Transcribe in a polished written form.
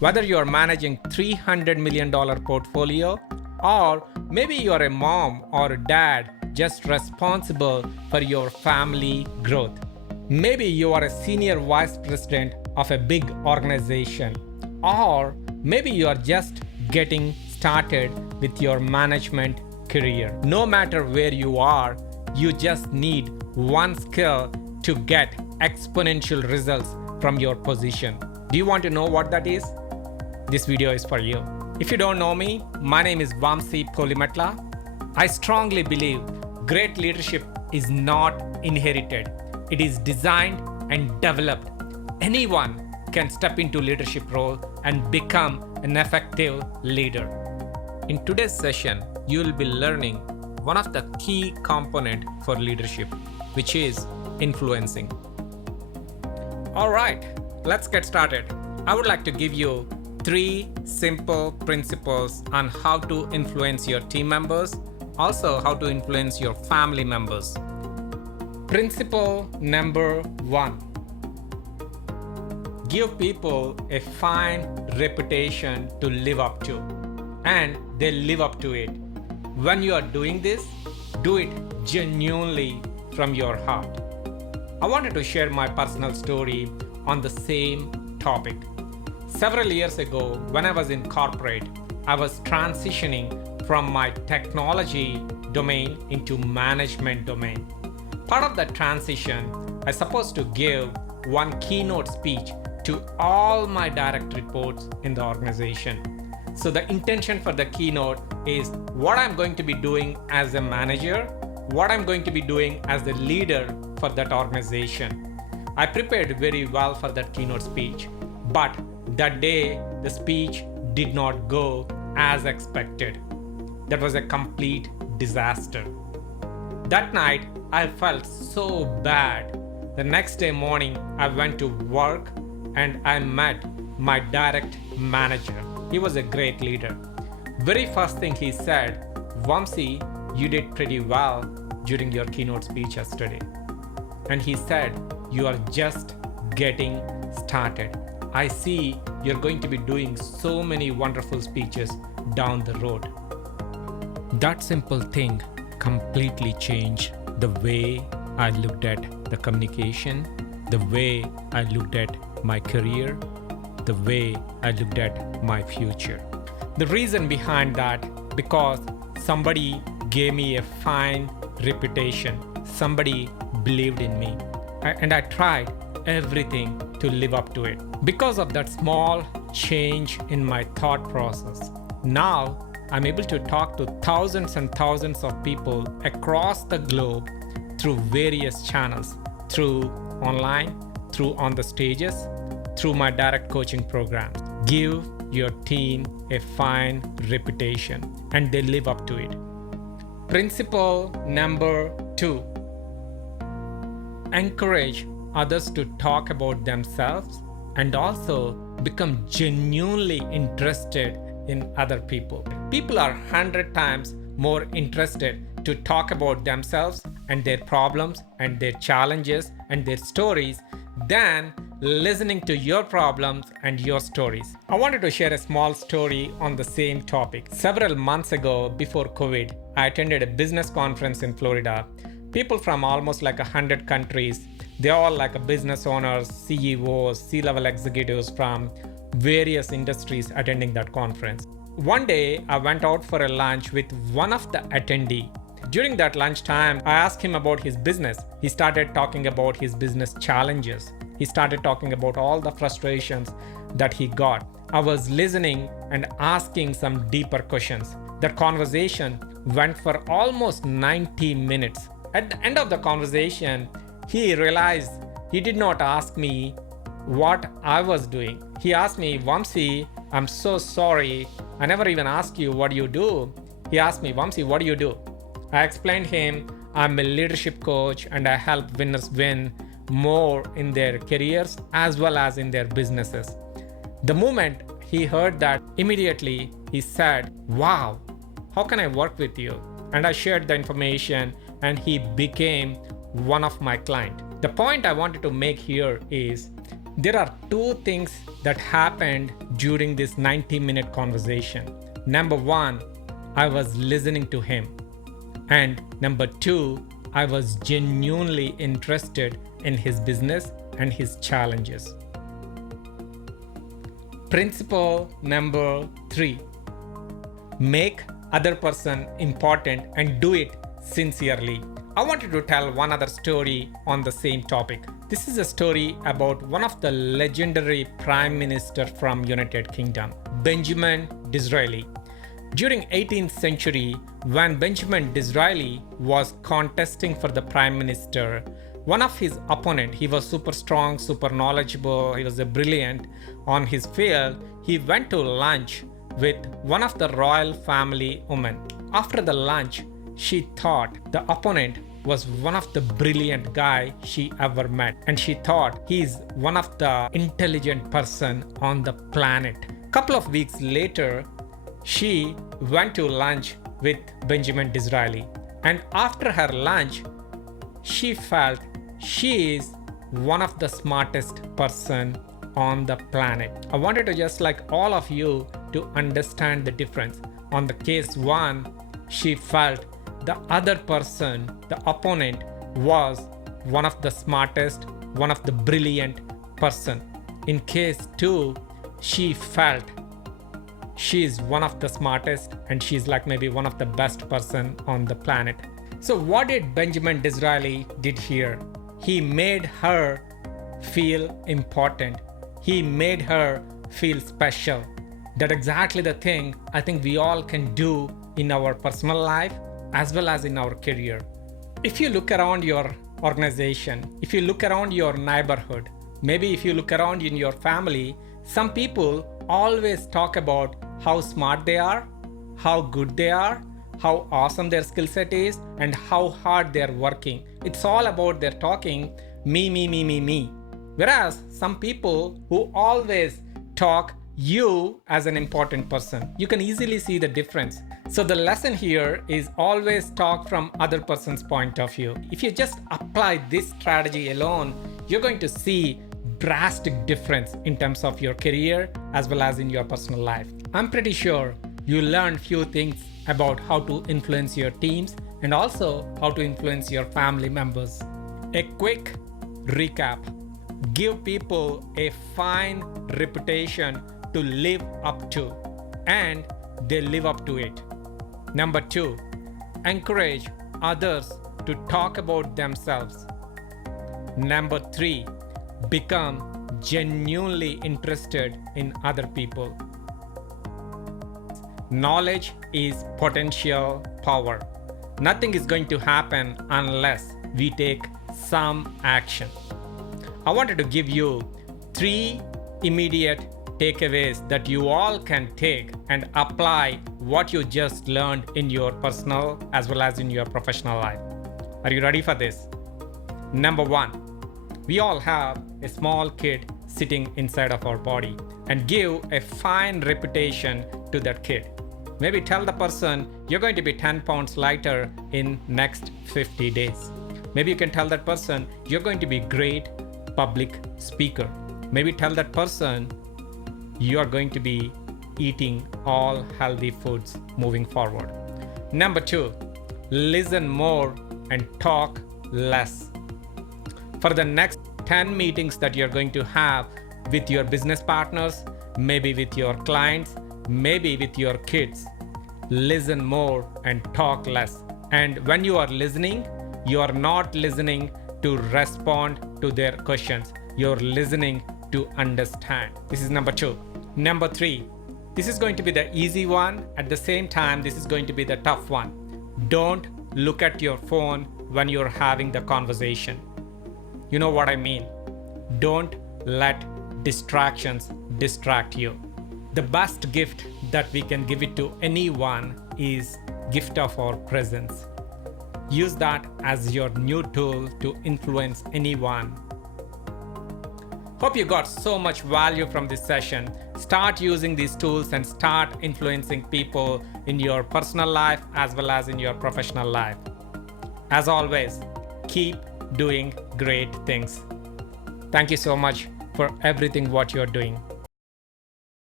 Whether you are managing $300 million portfolio, or maybe you are a mom or a dad just responsible for your family growth. Maybe you are a senior vice president of a big organization, or maybe you are just getting started with your management career. No matter where you are, you just need one skill to get exponential results from your position. Do you want to know what that is? This video is for you. If you don't know me, my name is Vamsi Polimatla. I strongly believe great leadership is not inherited. It is designed and developed. Anyone can step into leadership role and become an effective leader. In today's session, you will be learning one of the key component for leadership, which is influencing. All right, let's get started. I would like to give you 3 simple principles on how to influence your team members, also how to influence your family members. Principle number 1. Give people a fine reputation to live up to, and they live up to it. When you are doing this, do it genuinely from your heart. I wanted to share my personal story on the same topic. Several years ago, when I was in corporate, I was transitioning from my technology domain into management domain. Part of that transition, I supposed to give one keynote speech to all my direct reports in the organization. So the intention for the keynote is what I'm going to be doing as a manager, what I'm going to be doing as the leader for that organization. I prepared very well for that keynote speech, but that day the speech did not go as expected. That was a complete disaster. That night I felt so bad. The next day morning I went to work and I met my direct manager. He was a great leader. Very first thing he said, "Vamsi, you did pretty well during your keynote speech yesterday." And he said, "You are just getting started. I see you're going to be doing so many wonderful speeches down the road." That simple thing completely changed the way I looked at the communication, the way I looked at my career, the way I looked at my future. The reason behind that, because somebody gave me a fine reputation. Somebody believed in me. And I tried everything to live up to it. Because of that small change in my thought process, now I'm able to talk to thousands and thousands of people across the globe through various channels, through online, through on the stages, through my direct coaching programs. Give your team a fine reputation and they live up to it. Principle number 2. Encourage others to talk about themselves and also become genuinely interested in other people. People are 100 times more interested to talk about themselves and their problems and their challenges and their stories than listening to your problems and your stories. I wanted to share a small story on the same topic. Several months ago, before COVID, I attended a business conference in Florida. People from almost like 100 countries. They're all like business owners, CEOs, C-level executives from various industries attending that conference. One day, I went out for a lunch with one of the attendees. During that lunchtime, I asked him about his business. He started talking about his business challenges. He started talking about all the frustrations that he got. I was listening and asking some deeper questions. The conversation went for almost 90 minutes. At the end of the conversation, he realized he did not ask me what I was doing. He asked me, "Vamsi, I'm so sorry. I never even asked you what you do." He asked me, "Vamsi, what do you do?" I explained him, I'm a leadership coach and I help winners win more in their careers as well as in their businesses. The moment he heard that, immediately he said, "Wow, how can I work with you?" And I shared the information and he became one of my clients. The point I wanted to make here is There are two things that happened during this 90-minute conversation. Number one, I was listening to him. And number two, I was genuinely interested in his business and his challenges. Principle number 3. Make other person important and do it sincerely. I wanted to tell one other story on the same topic. This is a story about one of the legendary prime minister from United Kingdom, Benjamin Disraeli. During 18th century, when Benjamin Disraeli was contesting for the prime minister, one of his opponent, he was super strong, super knowledgeable, he was a brilliant on his field. He went to lunch with one of the royal family women. After the lunch, she thought the opponent was one of the brilliant guy she ever met, and she thought he's one of the intelligent person on the planet. Couple of weeks later, she went to lunch with Benjamin Disraeli, and after her lunch, she felt she is one of the smartest person on the planet. I wanted to just like all of you to understand the difference. On the case one, she felt the other person, the opponent, was one of the smartest, one of the brilliant person. In case two, she felt she is one of the smartest and she's like maybe one of the best person on the planet. So what did Benjamin Disraeli did here? He made her feel important. He made her feel special. That's exactly the thing I think we all can do in our personal life as well as in our career. If you look around your organization, if you look around your neighborhood, maybe if you look around in your family, some people always talk about how smart they are, how good they are, how awesome their skill set is, and how hard they're working. It's all about their talking me. Whereas some people who always talk you as an important person, you can easily see the difference. So the lesson here is always talk from other person's point of view. If you just apply this strategy alone, you're going to see drastic difference in terms of your career as well as in your personal life. I'm pretty sure you learned few things about how to influence your teams and also how to influence your family members. A quick recap. Give people a fine reputation to live up to, and they live up to it. Number 2, encourage others to talk about themselves. Number 3, become genuinely interested in other people. Knowledge is potential power. Nothing is going to happen unless we take some action. I wanted to give you 3 immediate takeaways that you all can take and apply what you just learned in your personal as well as in your professional life. Are you ready for this? Number 1, we all have a small kid sitting inside of our body, and give a fine reputation to that kid. Maybe tell the person you're going to be 10 pounds lighter in next 50 days. Maybe you can tell that person you're going to be great public speaker. Maybe tell that person you are going to be eating all healthy foods moving forward. Number 2, listen more and talk less. For the next 10 meetings that you're going to have with your business partners, maybe with your clients, maybe with your kids, listen more and talk less. And when you are listening, you are not listening to respond to their questions. You're listening to understand. This is number 2. Number 3, this is going to be the easy one. At the same time, this is going to be the tough one. Don't look at your phone when you're having the conversation. You know what I mean? Don't let distractions distract you. The best gift that we can give it to anyone is gift of our presence. Use that as your new tool to influence anyone. Hope you got so much value from this session. Start using these tools and start influencing people in your personal life as well as in your professional life. As always, keep doing great things. Thank you so much for everything what you're doing.